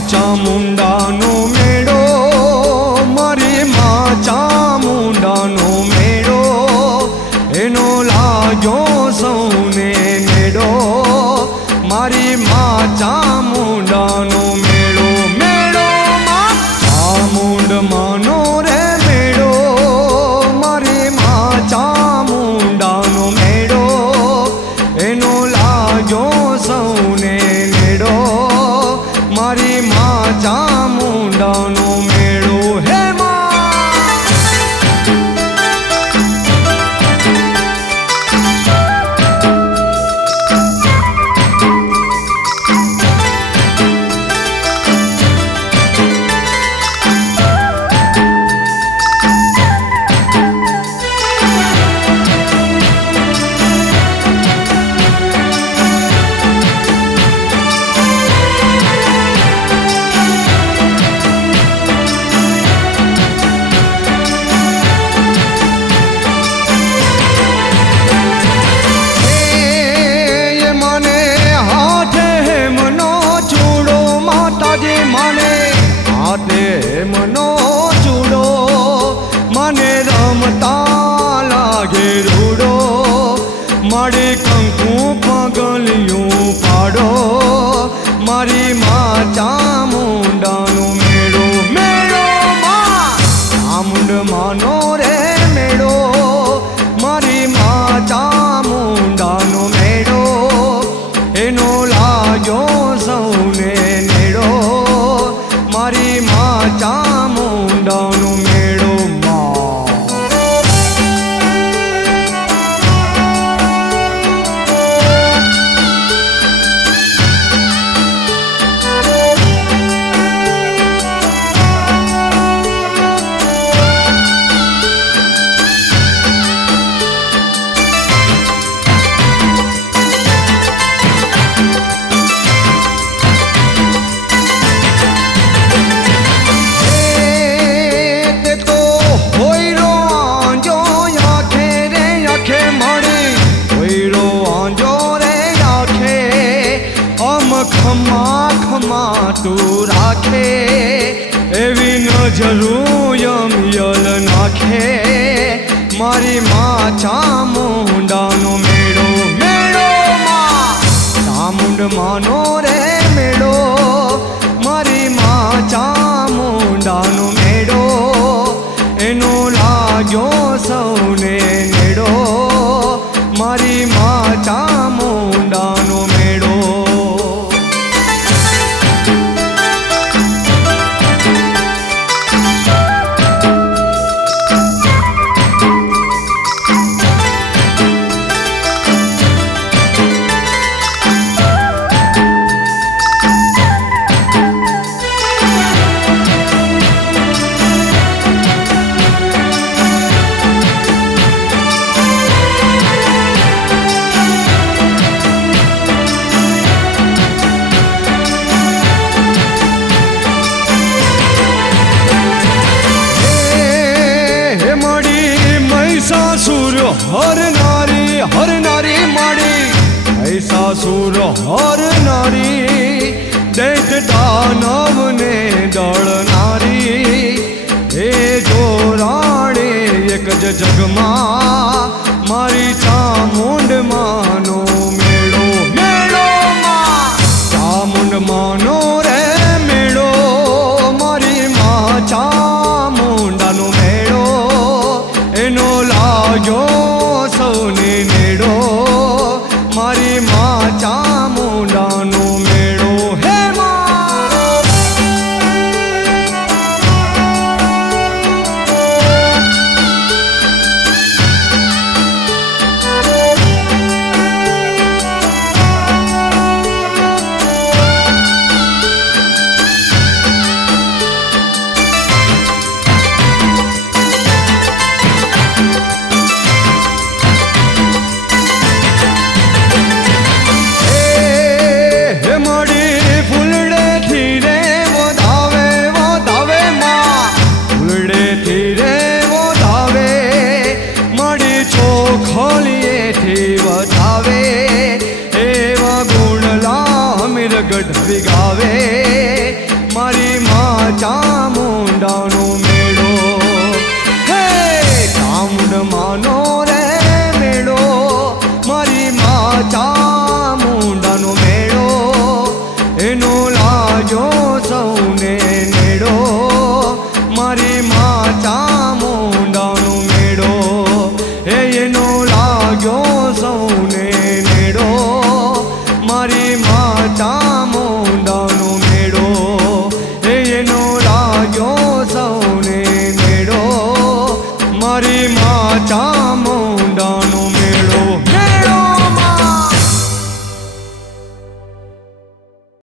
ચામુંડાનો મેળો, મારી માં ચામુંડાનો મેળો, એનો લાગ્યો સૌને મેળો, મારી માં ચામુંડાનો મેળો. મેળો માં ચામુંડ માનો રે મેળો, મારી માં ચામુંડાનો મેળો, એનો લાગ્યો સૌને મેળો, મારી માં ચામુંડાનો મેળો. હે મનો ચૂડો, મને રમતા લાગે રૂડો, મારી કંકુ પગલિયું પાડો, મારી માં ચામુંડાનો મેળો. મેળો માં ચામુંડ માનો રે મેળો, મારી માં ચામુંડાનો મેળો, એનો લાગ્યો સૌને મેળો, મારી માં ચામુંડાનો મેળો. ખમા ખમા તું રાખે, એવી નજરું યલ નાખે, મારી માં ચામુંડાનો મેળો. મેળો માં ચામુંડ માનો રે મેળો, મારી માં ચામુંડાનો મેળો, એનો લાગ્યો સૌને મેળો, મારી માં ચામુંડાનો મેળો. હર નારી માડી, મહિષાસુર હર નારી, દૈત દાનવને દળનારી, એ જોરાડે એક જ જગમાં, મારી ચામુંડ માનો મેળો. મેળો માં ચામુંડ માનો રે મેળો, મારી માં ચામુંડાનો મેળો, એનો લાગ્યો સૌને મેળો, મારી માં ચામુંડાનો મેળો. હે ગઢવી ગાવે મારી માં ચામુંડાનો મેળો. હે ચામુંડમાનો રે મેળો, મારી માં ચામુંડાનો મેળો, એનો લાજો સૌને મેળો, મારી માં ચામુંડાનો મેળો, એનો લાગ્યો સૌને મેળો, મારી માં ચામુંડાનો મેળો, એનો લાગ્યો સૌને મેળો, મારી માં ચા